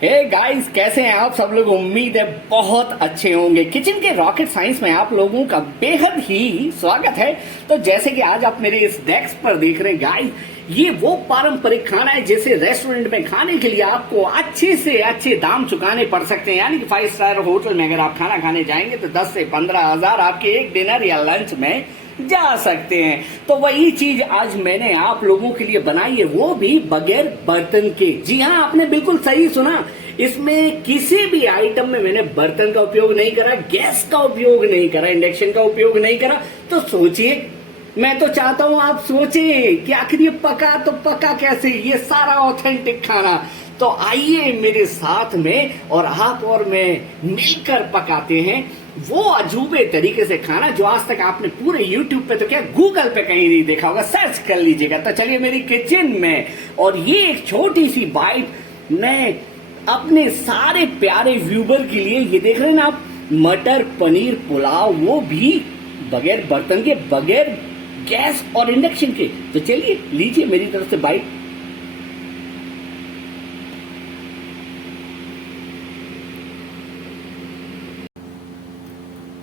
Hey guys, कैसे हैं आप सब लोग। उम्मीद है बहुत अच्छे होंगे। किचन के रॉकेट साइंस में आप लोगों का बेहद ही स्वागत है। तो जैसे कि आज आप मेरे इस डेस्क पर देख रहे हैं गाइस, ये वो पारंपरिक खाना है जिसे रेस्टोरेंट में खाने के लिए आपको अच्छे से अच्छे दाम चुकाने पड़ सकते हैं। यानी कि 5 स्टार होटल में अगर आप खाना खाने जाएंगे तो 10 से 15 हजार आपके एक डिनर या लंच में जा सकते हैं। तो वही चीज आज मैंने आप लोगों के लिए बनाई है, वो भी बगैर बर्तन के। जी हाँ, आपने बिल्कुल सही सुना। इसमें किसी भी आइटम में मैंने बर्तन का उपयोग नहीं करा, गैस का उपयोग नहीं करा, इंडक्शन का उपयोग नहीं करा। तो सोचिए, मैं तो चाहता हूं आप सोचें कि आखिर ये पका तो पका कैसे, ये सारा ऑथेंटिक खाना। तो आइए मेरे साथ में और आप और मैं मिलकर पकाते हैं वो अजूबे तरीके से खाना जो आज तक आपने पूरे YouTube पे तो क्या गूगल पे कहीं नहीं देखा होगा। सर्च कर लीजिएगा। तो चलिए मेरी किचन में, और ये एक छोटी सी बाइट मैं अपने सारे प्यारे व्यूवर के लिए, ये देख रहे हैं ना आप, मटर पनीर पुलाव, वो भी बगैर बर्तन के, बगैर गैस और इंडक्शन के। तो चलिए लीजिए मेरी तरफ से बाइट।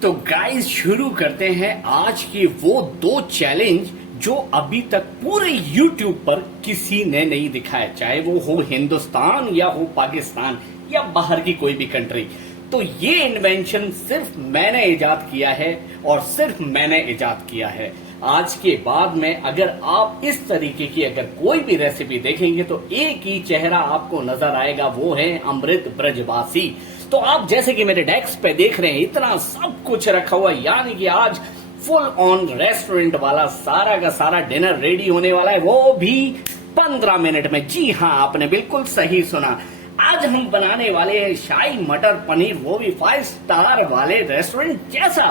तो गाइस, शुरू करते हैं आज की वो 2 चैलेंज जो अभी तक पूरे YouTube पर किसी ने नहीं दिखाया, चाहे वो हो हिंदुस्तान या हो पाकिस्तान या बाहर की कोई भी कंट्री। तो ये इन्वेंशन सिर्फ मैंने इजाद किया है और सिर्फ मैंने इजाद किया है। आज के बाद में अगर आप इस तरीके की अगर कोई भी रेसिपी देखेंगे तो एक ही चेहरा आपको नजर आएगा, वो है अमृत ब्रजवासी। तो आप जैसे कि मेरे डेस्क पे देख रहे हैं, इतना सब कुछ रखा हुआ, यानी कि आज फुल ऑन रेस्टोरेंट वाला सारा का सारा डिनर रेडी होने वाला है, वो भी 15 मिनट में। जी हाँ, आपने बिल्कुल सही सुना। आज हम बनाने वाले हैं शाही मटर पनीर, वो भी 5 स्टार वाले रेस्टोरेंट जैसा,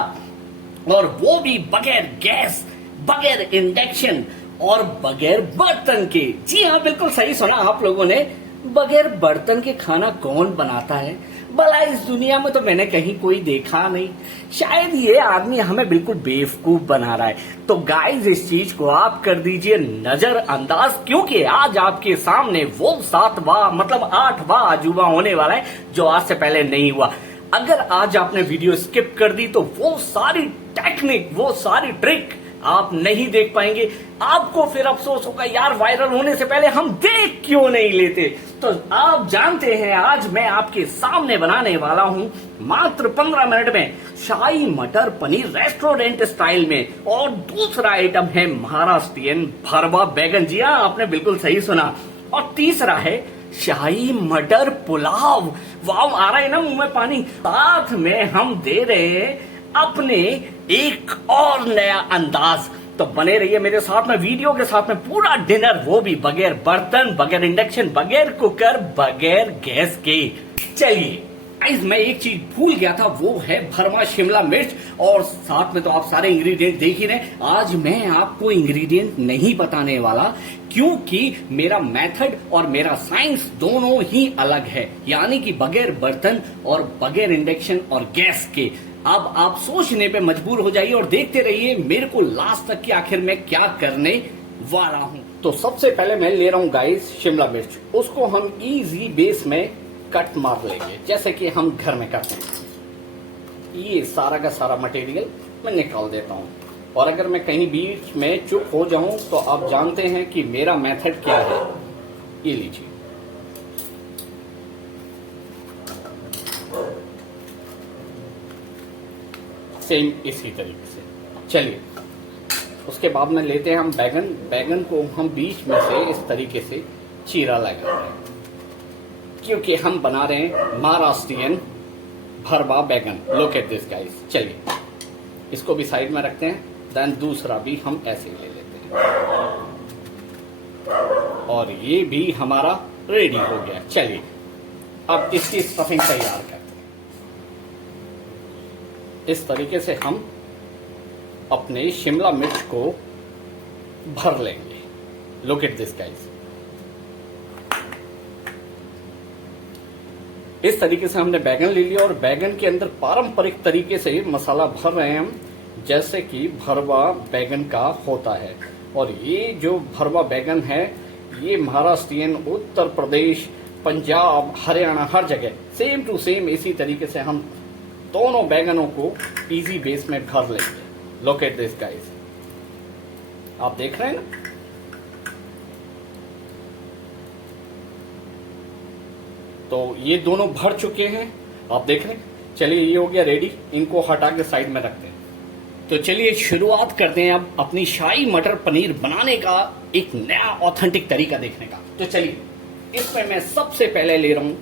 और वो भी बगैर गैस, बगैर इंडक्शन और बगैर बर्तन के। जी हाँ, बिल्कुल सही सुना आप लोगों ने। बगैर बर्तन के खाना कौन बनाता है भला इस दुनिया में? तो मैंने कहीं कोई देखा नहीं। शायद ये आदमी हमें बिल्कुल बेवकूफ बना रहा है। तो गाइस, इस चीज को आप कर दीजिए नजरअंदाज, क्योंकि आज आपके सामने वो 7वां मतलब 8वां अजूबा होने वाला है जो आज से पहले नहीं हुआ। अगर आज आपने वीडियो स्किप कर दी तो वो सारी टेक्निक, वो सारी ट्रिक आप नहीं देख पाएंगे। आपको फिर अफसोस होगा, यार वायरल होने से पहले हम देख क्यों नहीं लेते। तो आप जानते हैं, आज मैं आपके सामने बनाने वाला हूं मात्र 15 मिनट में शाही मटर पनीर रेस्टोरेंट स्टाइल में। और दूसरा आइटम है महाराष्ट्रियन भरवा बैगन। जी हाँ, आपने बिल्कुल सही सुना। और तीसरा है शाही मटर पुलाव। वाव, आ रहा है ना मुंह में पानी। साथ में हम दे रहे हैं अपने एक और नया अंदाज। तो बने रहिए मेरे साथ में वीडियो के साथ में, पूरा डिनर, वो भी बगैर बर्तन, बगैर इंडक्शन, बगैर कुकर, बगैर गैस के। चलिए गाइस, मैं एक चीज भूल गया था, वो है भरमा शिमला मिर्च। और साथ में तो आप सारे इंग्रेडिएंट देख ही रहे। आज मैं आपको इंग्रेडिएंट नहीं बताने वाला, क्योंकि मेरा मेथड और मेरा साइंस दोनों ही अलग है। यानी कि बगैर बर्तन और बगैर इंडक्शन और गैस के। अब आप सोचने पे मजबूर हो जाइए और देखते रहिए मेरे को लास्ट तक कि आखिर मैं क्या करने वाला हूं। तो सबसे पहले मैं ले रहा हूं गाइस शिमला मिर्च। उसको हम इजी बेस में कट मार लेंगे, जैसे कि हम घर में करते हैं। ये सारा का सारा मटेरियल मैं निकाल देता हूं। और अगर मैं कहीं बीच में चुप हो जाऊं तो आप जानते हैं कि मेरा मेथड क्या है। ये लीजिए, सेम इसी तरीके से। चलिए, उसके बाद में लेते हैं हम बैगन। बैगन को हम बीच में से इस तरीके से चीरा लगा रहे हैं, क्योंकि हम बना रहे हैं महाराष्ट्रियन भरवा बैगन। Look at this guys. चलिए, इसको भी साइड में रखते हैं। देन दूसरा भी हम ऐसे ही ले लेते हैं, और ये भी हमारा रेडी हो गया। चलिए, अब इसकी स्टफिंग तैयार करते हैं। इस तरीके से हम अपने शिमला मिर्च को भर लेंगे। Look at this guys. इस तरीके से हमने बैगन ले लिया और बैगन के अंदर पारंपरिक तरीके से मसाला भर रहे हैं हम, जैसे कि भरवा बैगन का होता है। और ये जो भरवा बैगन है, ये महाराष्ट्रियन, उत्तर प्रदेश, पंजाब, हरियाणा, हर जगह सेम टू सेम इसी तरीके से हम दोनों बैगनों को इजी बेस में भर लेंगे। लुक एट दिस गाइस, आप देख रहे हैं ना। तो ये दोनों भर चुके हैं, आप देख रहे हैं। चलिए ये हो गया रेडी, इनको हटा के साइड में रखते हैं। तो चलिए शुरुआत करते हैं अब अपनी शाही मटर पनीर बनाने का एक नया ऑथेंटिक तरीका देखने का। तो चलिए इसमें मैं सबसे पहले ले रहा हूं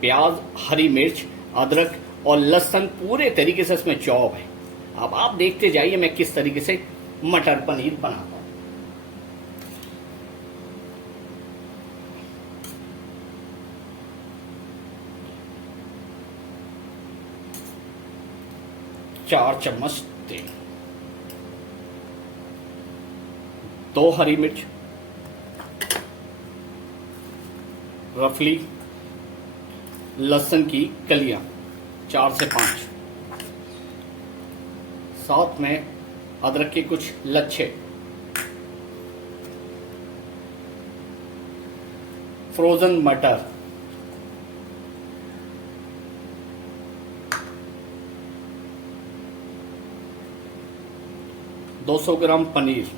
प्याज, हरी मिर्च, अदरक और लहसुन पूरे तरीके से इसमें चॉप है। अब आप देखते जाइए मैं किस तरीके से मटर पनीर बनाता हूं। चार चम्मच तेल, 2 हरी मिर्च, रफली लहसुन की कलियां 4 से 5, साथ में अदरक के कुछ लच्छे, फ्रोजन मटर, दो 200 ग्राम पनीर,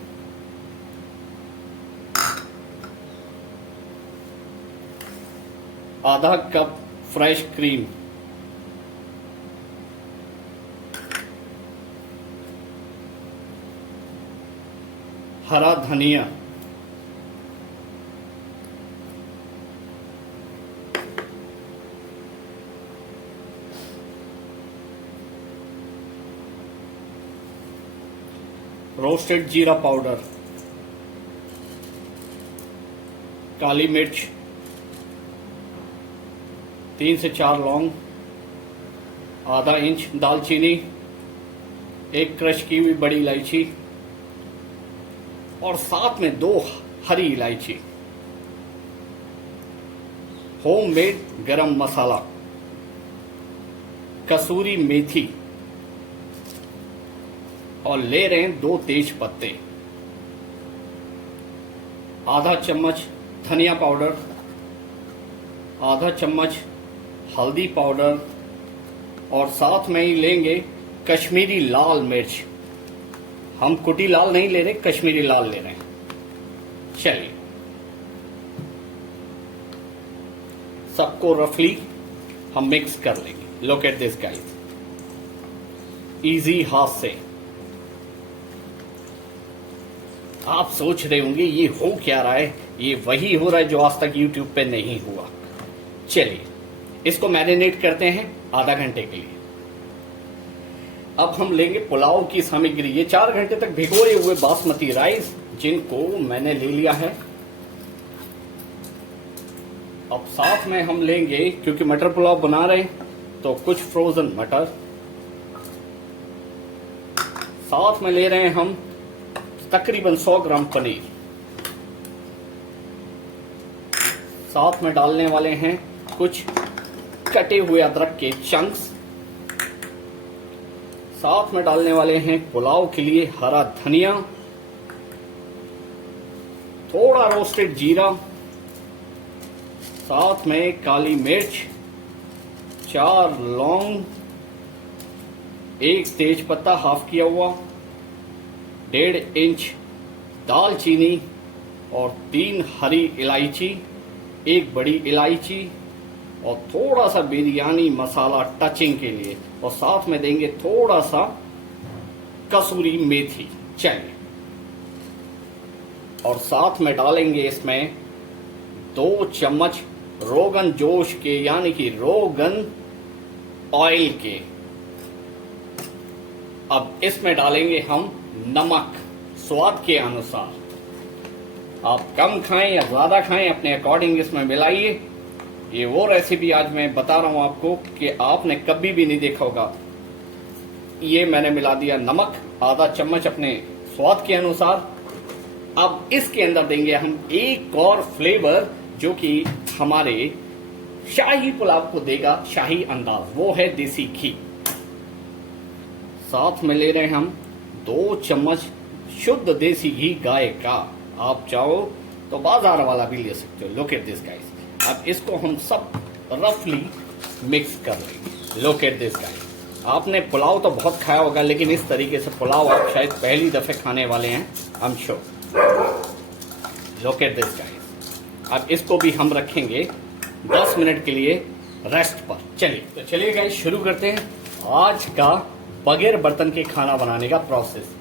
आधा कप फ्रेश क्रीम, हरा धनिया, रोस्टेड जीरा पाउडर, काली मिर्च, 3 से 4 लौंग, आधा इंच दालचीनी, 1 क्रश की हुई बड़ी इलायची और साथ में 2 हरी इलायची, होममेड गरम मसाला, कसूरी मेथी और ले रहे हैं 2 तेज पत्ते, आधा चम्मच धनिया पाउडर, आधा चम्मच हल्दी पाउडर और साथ में ही लेंगे कश्मीरी लाल मिर्च। हम कुटी लाल नहीं ले रहे, कश्मीरी लाल ले रहे हैं। चलिए सबको रफली हम मिक्स कर लेंगे। Look at this guys, easy हाथ से। आप सोच रहे होंगे ये हो क्या रहा है, ये वही हो रहा है जो आज तक YouTube पे नहीं हुआ। चलिए इसको मैरिनेट करते हैं आधा घंटे के लिए। अब हम लेंगे पुलाव की सामग्री। ये 4 घंटे तक भिगोए हुए बासमती राइस जिनको मैंने ले लिया है। अब साथ में हम लेंगे, क्योंकि मटर पुलाव बना रहे हैं तो कुछ फ्रोजन मटर, साथ में ले रहे हैं हम तकरीबन 100 ग्राम पनीर, साथ में डालने वाले हैं कुछ कटे हुए अदरक के चंक्स, साथ में डालने वाले हैं पुलाव के लिए हरा धनिया, थोड़ा रोस्टेड जीरा, साथ में काली मिर्च, 4 लौंग, 1 तेज पत्ता हाफ किया हुआ, 1.5 इंच दालचीनी और 3 हरी इलायची, 1 बड़ी इलायची और थोड़ा सा बिरयानी मसाला टचिंग के लिए, और साथ में देंगे थोड़ा सा कसूरी मेथी। चलिए, और साथ में डालेंगे इसमें 2 चम्मच रोगन जोश के, यानी कि रोगन ऑयल के। अब इसमें डालेंगे हम नमक स्वाद के अनुसार। आप कम खाएं या ज्यादा खाएं, अपने अकॉर्डिंग इसमें मिलाइए। ये वो रेसिपी आज मैं बता रहा हूं आपको कि आपने कभी भी नहीं देखा होगा। ये मैंने मिला दिया नमक आधा चम्मच अपने स्वाद के अनुसार। अब इसके अंदर देंगे हम एक और फ्लेवर जो कि हमारे शाही पुलाव को देगा शाही अंदाज, वो है देसी घी। साथ में ले रहे हैं हम 2 चम्मच शुद्ध देसी घी गाय का। आप चाहो तो बाजार वाला भी ले सकते हो। लुक एट दिस गाइस, अब इसको हम सब रफली मिक्स कर लेंगे। लुक एट दिस गाइस, आपने पुलाव तो बहुत खाया होगा, लेकिन इस तरीके से पुलाव आप शायद पहली दफे खाने वाले हैं, I am sure. Look at this guys, अब इसको भी हम रखेंगे 10 मिनट के लिए रेस्ट पर। चलिए गाइस, शुरू करते हैं आज का बगैर बर्तन के खाना बनाने का प्रोसेस।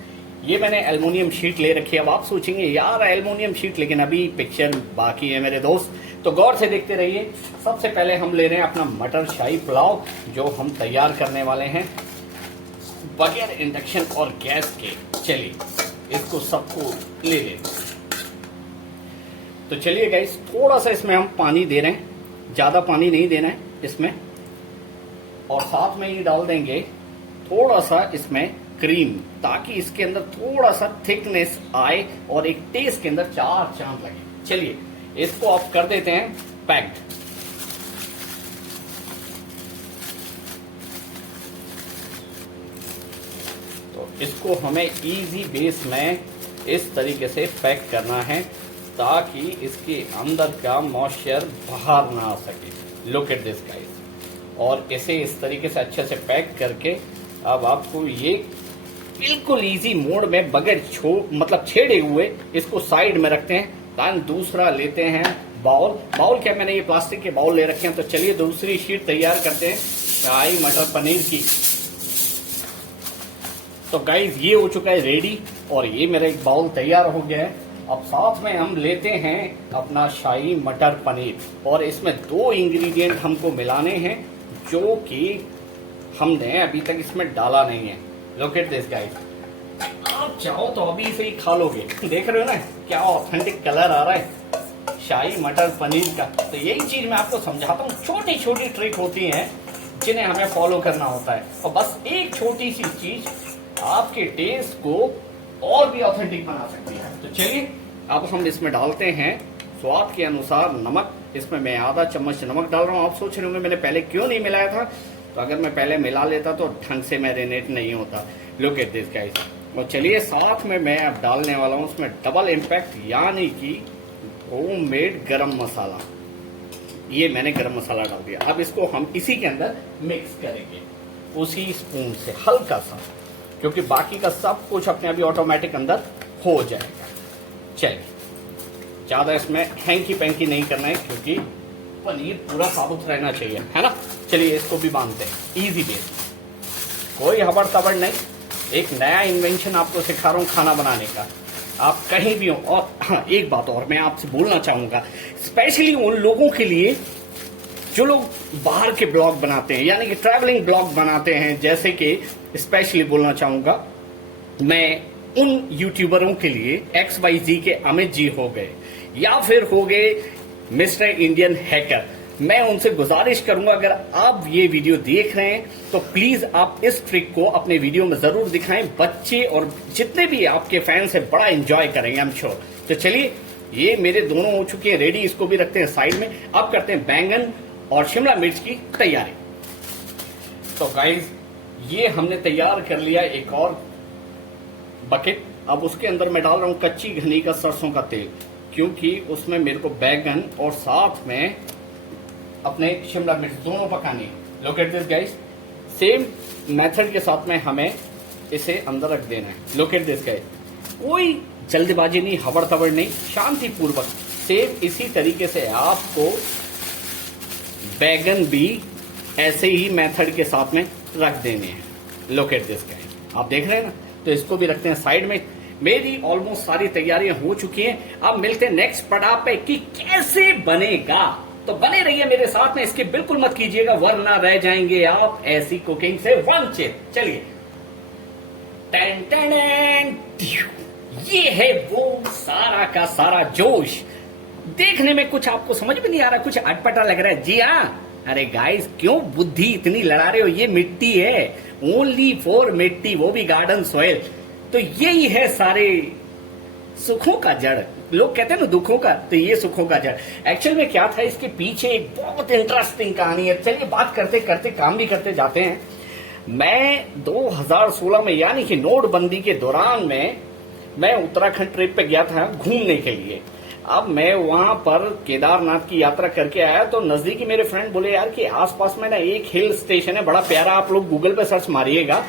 ये मैंने एल्युमिनियम शीट ले रखी है। अब आप सोचेंगे यार एल्युमिनियम शीट, लेकिन अभी पिक्चर बाकी है मेरे दोस्त, तो गौर से देखते रहिए। सबसे पहले हम ले रहे हैं अपना मटर शाही पुलाव, जो हम तैयार करने वाले हैं बगैर इंडक्शन और गैस के। चलिए इसको सबको ले लेते हैं। तो चलिए गाइस, थोड़ा सा इसमें हम पानी दे रहे हैं, ज्यादा पानी नहीं देना है इसमें, और साथ में ये डाल देंगे थोड़ा सा इसमें क्रीम, ताकि इसके अंदर थोड़ा सा थिकनेस आए और एक टेस्ट के अंदर 4 चांद लगे। चलिए इसको आप कर देते हैं पैक्ड। तो इसको हमें इजी बेस में इस तरीके से पैक करना है, ताकि इसके अंदर का मॉइस्चर बाहर ना आ सके। लुक एट दिस गाइस, और इसे इस तरीके से अच्छे से पैक करके अब आपको ये बिल्कुल इजी मोड में बगैर छेड़े हुए इसको साइड में रखते हैं। ताकि दूसरा लेते हैं बाउल क्या, मैंने ये प्लास्टिक के बाउल ले रखे हैं। तो चलिए दूसरी शीट तैयार करते हैं शाही मटर पनीर की। तो गाइस ये हो चुका है रेडी, और ये मेरा एक बाउल तैयार हो गया है। अब साथ में हम लेते हैं अपना शाही मटर पनीर, और इसमें 2 इंग्रेडिएंट हमको मिलाने हैं, जो कि हमने अभी तक इसमें डाला नहीं है। लुक एट दिस गाइस, आप चाहो तो अभी इसे ही खा लोगे। देख रहे हो ना क्या ऑथेंटिक कलर आ रहा है शाही मटर पनीर का। तो यही चीज मैं आपको समझाता हूँ, छोटी छोटी ट्रिक होती हैं जिन्हें हमें फॉलो करना होता है, और बस एक छोटी सी चीज आपके टेस्ट को और भी ऑथेंटिक बना सकती है। तो चलिए अब हम इसमें डालते हैं स्वाद के अनुसार नमक। इसमें मैं आधा चम्मच नमक डाल रहा हूँ। आप सोच रहे होंगे मैंने पहले क्यों नहीं मिलाया था, तो अगर मैं पहले मिला लेता तो ढंग से मैरिनेट नहीं होता। लुक एट दिस गाइस, और चलिए साथ में मैं अब डालने वाला हूँ उसमें डबल इम्पैक्ट यानी कि होममेड गरम मसाला। ये मैंने गरम मसाला डाल दिया। अब इसको हम इसी के अंदर मिक्स करेंगे उसी स्पून से हल्का सा, क्योंकि बाकी का सब कुछ अपने अभी ऑटोमेटिक अंदर हो जाएगा। चलिए ज्यादा इसमें हैंकी पैंकी नहीं करना है, क्योंकि पनीर पूरा साबुत रहना चाहिए, है ना। चलिए इसको भी बांधते हैं इजी बेस, कोई हबड़ तबड़ नहीं। एक नया इन्वेंशन आपको सिखा रहा हूं खाना बनाने का, आप कहीं भी हो। और हाँ, एक बात और मैं आपसे बोलना चाहूंगा, स्पेशली उन लोगों के लिए जो लोग बाहर के ब्लॉग बनाते हैं, यानी कि ट्रैवलिंग ब्लॉग बनाते हैं, जैसे कि स्पेशली बोलना चाहूंगा मैं उन यूट्यूबरों के लिए XYZ के अमित जी हो गए, या फिर हो गए मिस्टर इंडियन हैकर। मैं उनसे गुजारिश करूंगा, अगर आप ये वीडियो देख रहे हैं तो प्लीज आप इस ट्रिक को अपने वीडियो में जरूर दिखाएं। बच्चे और जितने भी आपके फैंस हैं बड़ा एंजॉय करेंगे, आई एम श्योर। तो चलिए ये मेरे दोनों हो चुके हैं रेडी, इसको भी रखते हैं साइड में। अब करते हैं बैंगन और शिमला मिर्च की तैयारी। तो गाइज ये हमने तैयार कर लिया एक और बकेट। अब उसके अंदर मैं डाल रहा हूं कच्ची घनी का सरसों का तेल, क्योंकि उसमें मेरे को बैगन और साथ में अपने शिमला मिर्च दोनों पकानी है। Look at this guys, same method के साथ में हमें इसे अंदर रख देना है। लुक एट दिस गाइस, कोई जल्दबाजी नहीं, हबड़ तबड़ नहीं, शांति पूर्वक सेम इसी तरीके से आपको बैगन भी ऐसे ही मेथड के साथ में रख देने हैं। लुक एट दिस गाइस, आप देख रहे हैं ना। तो इसको भी रखते हैं साइड में। मेरी ऑलमोस्ट सारी तैयारियां हो चुकी हैं। अब मिलते हैं नेक्स्ट पड़ाव पे कि कैसे बनेगा। तो बने रहिए मेरे साथ में, इसके बिल्कुल मत कीजिएगा, वरना रह जाएंगे आप ऐसी कुकिंग से वंचित। चलिए टन टन, ये है वो सारा का सारा जोश। देखने में कुछ आपको समझ में नहीं आ रहा, कुछ अटपटा लग रहा है। जी हाँ, अरे गाइस क्यों बुद्धि इतनी लड़ा रहे हो, ये मिट्टी है, ओनली फॉर मिट्टी, वो भी गार्डन सॉइल। तो यही है सारे सुखों का जड़। लोग कहते हैं ना दुखों का, तो ये सुखों का जड़। एक्चुअल में क्या था, इसके पीछे एक बहुत इंटरेस्टिंग कहानी है। चलिए बात करते करते काम भी करते जाते हैं। मैं 2016 में यानी कि नोटबंदी के दौरान में मैं उत्तराखंड ट्रिप पे गया था घूमने के लिए। अब मैं वहां पर केदारनाथ की यात्रा करके आया तो नजदीकी मेरे फ्रेंड बोले यार कि आसपास में ना एक हिल स्टेशन है बड़ा प्यारा, आप लोग गूगल पे सर्च मारिएगा,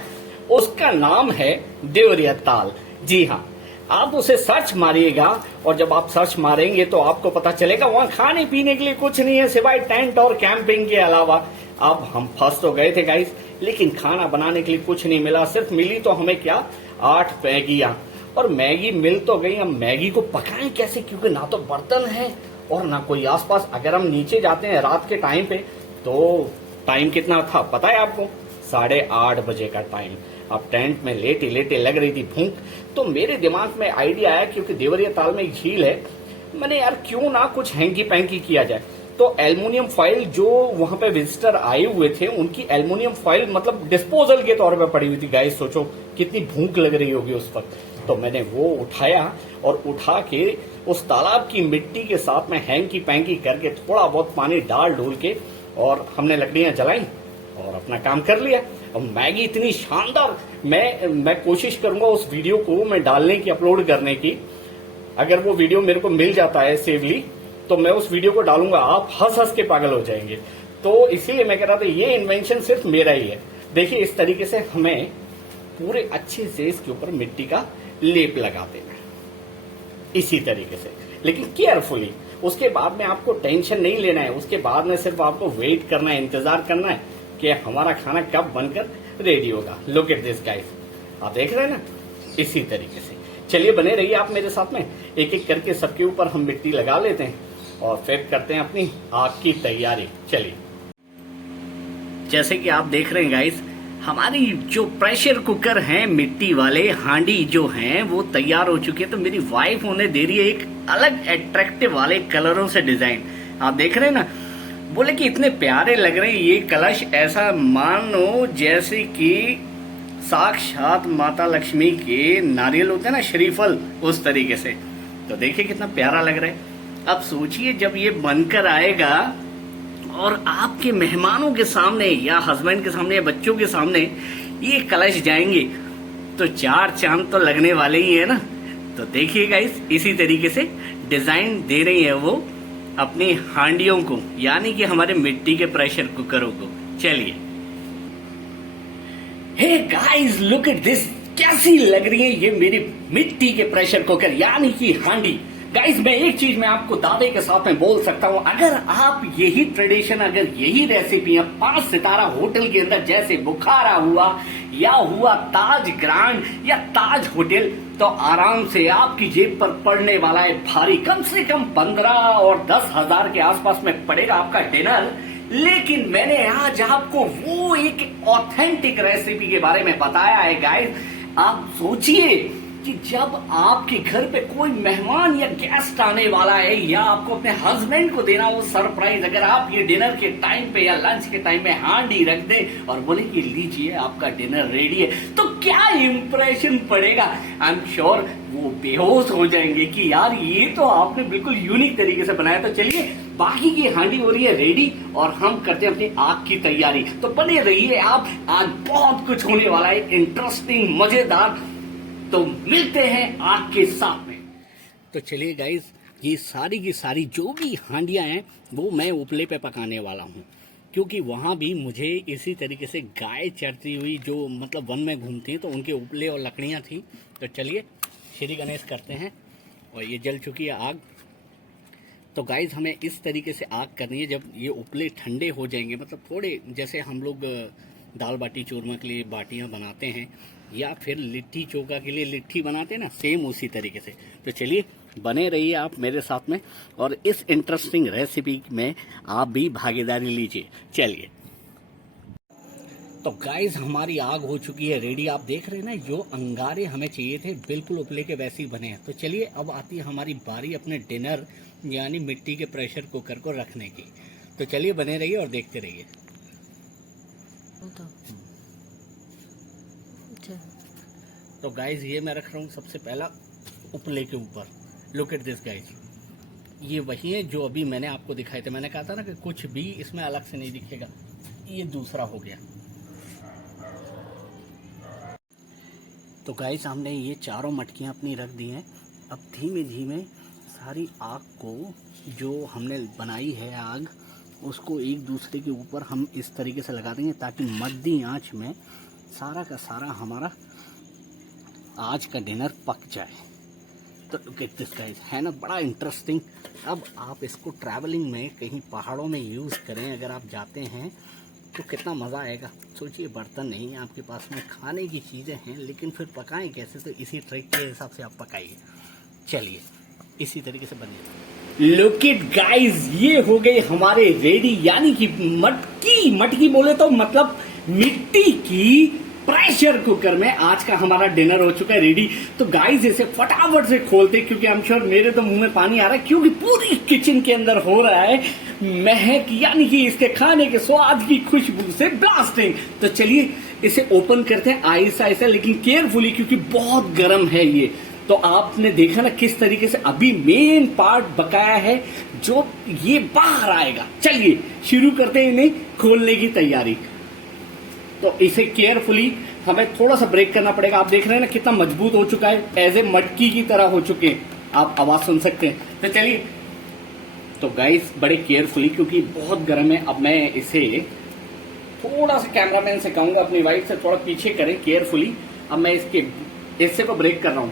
उसका नाम है देवरिया ताल। जी हाँ, आप उसे सर्च मारिएगा और जब आप सर्च मारेंगे तो आपको पता चलेगा वहां खाने पीने के लिए कुछ नहीं है सिवाय टेंट और कैंपिंग के अलावा। अब हम फंस तो गए थे गाइस, लेकिन खाना बनाने के लिए कुछ नहीं मिला। सिर्फ मिली तो हमें क्या 8 मैगियां, और मैगी मिल तो गई, हम मैगी को पकाएं कैसे, क्योंकि ना तो बर्तन है और ना कोई आसपास। अगर हम नीचे जाते हैं रात के टाइम पे तो टाइम कितना था पता है आपको, 8:30 बजे का टाइम। अब टेंट में लेटे लेटे लग रही थी भूख, तो मेरे दिमाग में आइडिया आया, क्योंकि देवरिया ताल में एक झील है, मैंने यार क्यों ना कुछ हैंकी पैंकी किया जाए। तो एल्युमिनियम फॉइल जो वहां पे विजिटर आए हुए थे उनकी एल्युमिनियम फॉइल मतलब डिस्पोजल के तौर पे पड़ी हुई थी। गाइस सोचो कितनी भूख लग रही होगी उस वक्त। तो मैंने वो उठाया और उठा के उस तालाब की मिट्टी के साथ में हैंकी पैंकी करके थोड़ा बहुत पानी डाल डोल के और हमने लकड़ियां जलाई और अपना काम कर लिया। अब मैगी इतनी शानदार, मैं कोशिश करूंगा उस वीडियो को मैं डालने की, अपलोड करने की। अगर वो वीडियो मेरे को मिल जाता है सेवली तो मैं उस वीडियो को डालूंगा, आप हंस हंस के पागल हो जाएंगे। तो इसीलिए मैं कह रहा था ये इन्वेंशन सिर्फ मेरा ही है। देखिए इस तरीके से हमें पूरे अच्छे से इसके ऊपर मिट्टी का लेप लगा देना इसी तरीके से, लेकिन केयरफुली। उसके बाद में आपको टेंशन नहीं लेना है, उसके बाद में सिर्फ आपको वेट करना है, इंतजार करना है कि हमारा खाना कब बनकर रेडी होगा। लुक एट दिस गाइस, आप देख रहे हैं ना, इसी तरीके से। चलिए बने रहिए आप मेरे साथ में, एक एक करके सबके ऊपर हम मिट्टी लगा लेते हैं और फिर करते हैं अपनी आग की तैयारी। चलिए, जैसे कि आप देख रहे हैं गाइस, हमारी जो प्रेशर कुकर हैं, मिट्टी वाले हांडी जो हैं वो तैयार हो चुके हैं। तो मेरी वाइफ उन्हें दे रही है एक अलग अट्रैक्टिव वाले कलरों से डिजाइन। आप देख रहे हैं ना, बोले कि इतने प्यारे लग रहे हैं ये कलश, ऐसा मानो जैसे कि साक्षात माता लक्ष्मी के नारियल होते हैं ना, श्रीफल, उस तरीके से। तो देखिए कितना प्यारा लग रहा है। अब सोचिए जब ये बनकर आएगा और आपके मेहमानों के सामने या हस्बैंड के सामने या बच्चों के सामने ये कलश जाएंगे तो 4 चांद तो लगने वाले ही है ना। तो देखिए गाइस, इसी तरीके से डिजाइन दे रही है वो अपनी हांडियों को, यानी कि हमारे मिट्टी के प्रेशर कुकरों को। चलिए, hey guys look at this, कैसी लग रही है ये मेरी मिट्टी के प्रेशर कुकर यानी कि हांडी। गाइस मैं एक चीज मैं आपको दावे के साथ में बोल सकता हूं, अगर आप यही ट्रेडिशन, अगर यही रेसिपी 5 सितारा होटल के अंदर जैसे बुखारा हुआ या हुआ ताज ग्रांड या ताज होटल, तो आराम से आपकी जेब पर पड़ने वाला है भारी, कम से कम 15 और 10 हजार के आसपास में पड़ेगा आपका डिनर। लेकिन मैंने आज आपको वो एक ऑथेंटिक रेसिपी के बारे में बताया है गाइस। आप सोचिए कि जब आपके घर पे कोई मेहमान या गेस्ट आने वाला है या आपको अपने हस्बैंड को देना वो सरप्राइज, अगर आप ये डिनर के टाइम पे या लंच के टाइम पे हांडी रख दें और बोले कि लीजिए आपका डिनर रेडी है, तो क्या इंप्रेशन पड़ेगा। आई एम श्योर वो बेहोश हो जाएंगे कि यार ये तो आपने बिल्कुल यूनिक तरीके से बनाया। तो चलिए, बाकी की हांडी हो रही है रेडी और हम करते हैं अपनी आग की तैयारी। तो बने रहिए आप, आज बहुत कुछ होने वाला है इंटरेस्टिंग, मजेदार। तो मिलते हैं आग के साथ में। तो चलिए गाइस, ये सारी की सारी जो भी हांडियां हैं वो मैं उपले पे पकाने वाला हूँ, क्योंकि वहाँ भी मुझे इसी तरीके से गाय चरती हुई जो मतलब वन में घूमती हैं तो उनके उपले और लकड़ियाँ थी। तो चलिए श्री गणेश करते हैं। और ये जल चुकी है आग। तो गाइस हमें इस तरीके से आग करनी है, जब ये उपले ठंडे हो जाएंगे, मतलब थोड़े जैसे हम लोग दाल बाटी चूरमा के लिए बाटियां बनाते हैं या फिर लिट्टी चोखा के लिए लिट्टी बनाते हैं ना, सेम उसी तरीके से। तो चलिए बने रहिए आप मेरे साथ में और इस इंटरेस्टिंग रेसिपी में आप भी भागीदारी लीजिए। चलिए, तो गाइस हमारी आग हो चुकी है रेडी। आप देख रहे हैं ना, जो अंगारे हमें चाहिए थे बिल्कुल उपले के वैसे ही बने हैं। तो चलिए अब आती है हमारी बारी अपने डिनर यानी मिट्टी के प्रेशर कुकर को रखने की। तो चलिए बने रहिए और देखते रहिए। तो गाइस ये मैं रख रहा हूँ सबसे पहला उपले के ऊपर। लुक एट दिस गाइस, ये वही है जो अभी मैंने आपको दिखाए थे। मैंने कहा था ना कि कुछ भी इसमें अलग से नहीं दिखेगा। ये दूसरा हो गया। तो गाइस हमने ये चारों मटकियाँ अपनी रख दी हैं। अब धीमे धीमे सारी आग को, जो हमने बनाई है आग, उसको एक दूसरे के ऊपर हम इस तरीके से लगा देंगे ताकि मध्य आंच में सारा का सारा हमारा आज का डिनर पक जाए। तो लुक एट दिस गाइस, है ना बड़ा इंटरेस्टिंग। अब आप इसको ट्रैवलिंग में कहीं पहाड़ों में यूज़ करें अगर आप जाते हैं तो कितना मज़ा आएगा। सोचिए, बर्तन नहीं है आपके पास में, खाने की चीज़ें हैं, लेकिन फिर पकाएं कैसे? तो इसी ट्रिक के हिसाब से आप पकाइए। चलिए इसी तरीके से बनिए। लुक इट गाइस, ये हो गए हमारे रेडी, यानी कि मटकी बोले तो मतलब मिट्टी की प्रेशर कुकर में आज का हमारा डिनर हो चुका है रेडी। तो गाइस इसे फटाफट से खोलते, क्योंकि आई एम श्योर मेरे तो मुंह में पानी आ रहा है, क्योंकि पूरी किचन के अंदर हो रहा है महक, यानी कि इसके खाने के स्वाद की खुशबू से ब्लास्टिंग। तो चलिए इसे ओपन करते हैं आहिस्ता आहिस्ता, लेकिन केयरफुली, क्योंकि बहुत गर्म है ये। तो आपने देखा ना किस तरीके से अभी मेन पार्ट बकाया है जो ये बाहर आएगा। चलिए शुरू करते हैं इन्हें खोलने की तैयारी। तो इसे केयरफुली हमें थोड़ा सा ब्रेक करना पड़ेगा। आप देख रहे हैं ना कितना मजबूत हो चुका है, एज ए मटकी की तरह हो चुके हैं, आप आवाज सुन सकते हैं। तो चलिए, तो गाइस बड़े केयरफुली, क्योंकि बहुत गर्म है। अब मैं इसे थोड़ा सा कैमरामैन से कहूंगा अपनी वाइफ से थोड़ा पीछे करें केयरफुली। अब मैं इसके हिस्से को ब्रेक कर रहा हूं।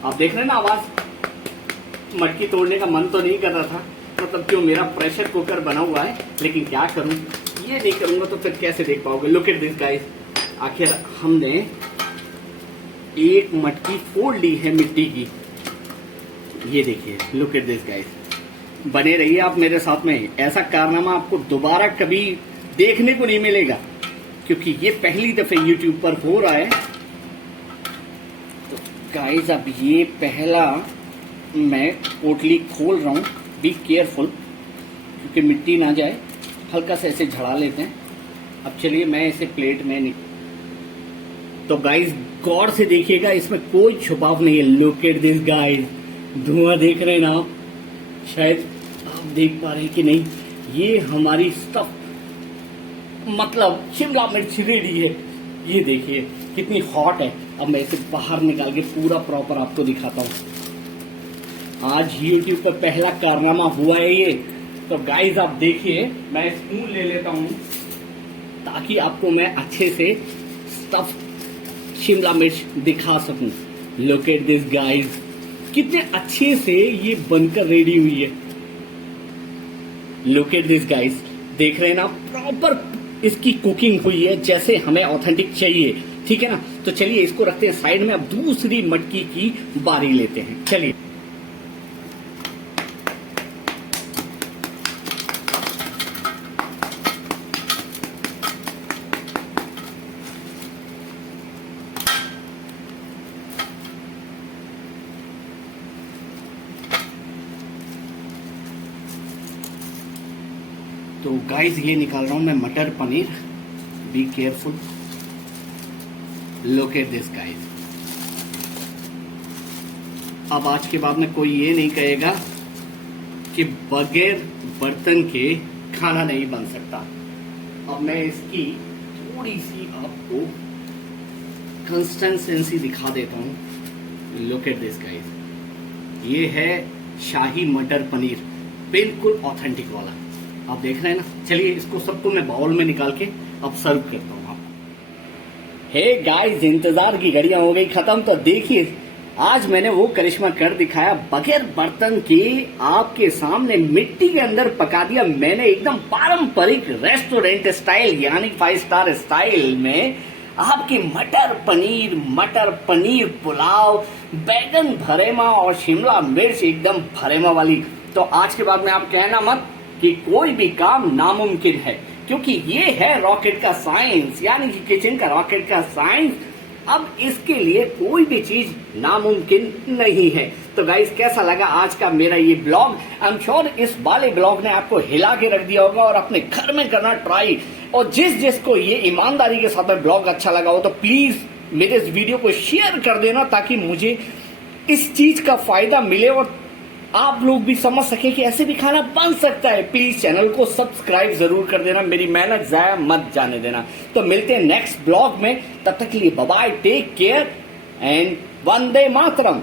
आप देख रहे हैं ना आवाज, मटकी तोड़ने का मन तो नहीं कर रहा था, मतलब क्यों मेरा प्रेशर कुकर बना हुआ है, लेकिन क्या करूं, ये नहीं करूंगा तो फिर कैसे देख पाओगे। लुक एट दिस गाइस, आखिर हमने एक मटकी फोड़ ली है मिट्टी की, ये देखिए। लुक एट दिस गाइस, बने रहिए आप मेरे साथ में, ऐसा कारनामा आपको दोबारा कभी देखने को नहीं मिलेगा, क्योंकि ये पहली दफे यूट्यूब पर हो रहा है। तो गाइस अब ये पहला मैं पोटली खोल रहा हूं, बी केयरफुल क्योंकि मिट्टी ना जाए, हल्का से ऐसे झड़ा लेते हैं। अब चलिए मैं इसे प्लेट में तो गाइस गौर से देखिएगा, इसमें कोई छुपाव नहीं है। लुक एट दिस गाइस, धुआं देख रहे हैं ना आप, शायद आप देख पा रहे हैं कि नहीं, ये हमारी स्टफ मतलब शिमला मिर्च रेडी है। ये देखिए कितनी हॉट है। अब मैं इसे बाहर निकाल के पूरा प्रॉपर आपको दिखाता हूं। आज यूट्यूब पर पहला कारनामा हुआ है ये। तो गाइस आप देखिए, मैं स्पून ले लेता हूं ताकि आपको मैं अच्छे से स्टफ शिमला मिर्च दिखा सकूं। लुक एट दिस गाइस, कितने अच्छे से ये बनकर रेडी हुई है। लुक एट दिस गाइस, देख रहे हैं ना प्रॉपर इसकी कुकिंग हुई है जैसे हमें ऑथेंटिक चाहिए, ठीक है ना। तो चलिए इसको रखते हैं साइड में। अब दूसरी मटकी की बारी लेते हैं। चलिए तो गाइस ये निकाल रहा हूं मैं मटर paneer, be careful. Look at this guys, अब आज के बाद में कोई ये नहीं कहेगा कि बगैर बर्तन के खाना नहीं बन सकता। अब मैं इसकी थोड़ी सी आपको कंसिस्टेंसी दिखा देता हूं। लुक एट दिस गाइस, ये है शाही मटर पनीर, बिल्कुल ऑथेंटिक वाला। आप देख रहे हैं ना। चलिए इसको सबको मैं बाउल में निकाल के अब सर्व करता हूं आपको। हे गाइस, इंतजार की घड़ियां हो गई खत्म। तो देखिए आज मैंने वो करिश्मा कर दिखाया, बगैर बर्तन के आपके सामने मिट्टी के अंदर पका दिया मैंने, एकदम पारंपरिक रेस्टोरेंट स्टाइल यानी 5 स्टार स्टाइल में आपकी मटर पनीर पुलाव, बैगन भरेमा और शिमला मिर्च एकदम भरेमा वाली। तो आज के बाद में आप कहना मत कि कोई भी काम नामुमकिन है, क्योंकि ये है रॉकेट का साइंस, यानी कि किचन का रॉकेट का साइंस। अब इसके लिए कोई भी चीज नामुमकिन नहीं है। तो गाइस कैसा लगा आज का मेरा ये ब्लॉग? आई एम श्योर इस वाले ब्लॉग ने आपको हिला के रख दिया होगा और अपने घर में करना ट्राई। और जिसको ये ईमानदारी के साथ में ब्लॉग अच्छा लगा हो तो प्लीज मेरे इस वीडियो को शेयर कर देना, ताकि मुझे इस चीज का फायदा मिले और आप लोग भी समझ सके कि ऐसे भी खाना बन सकता है। प्लीज चैनल को सब्सक्राइब जरूर कर देना, मेरी मेहनत जाया मत जाने देना। तो मिलते हैं नेक्स्ट ब्लॉग में, तब तक के लिए bye bye, take care and Vande Mataram.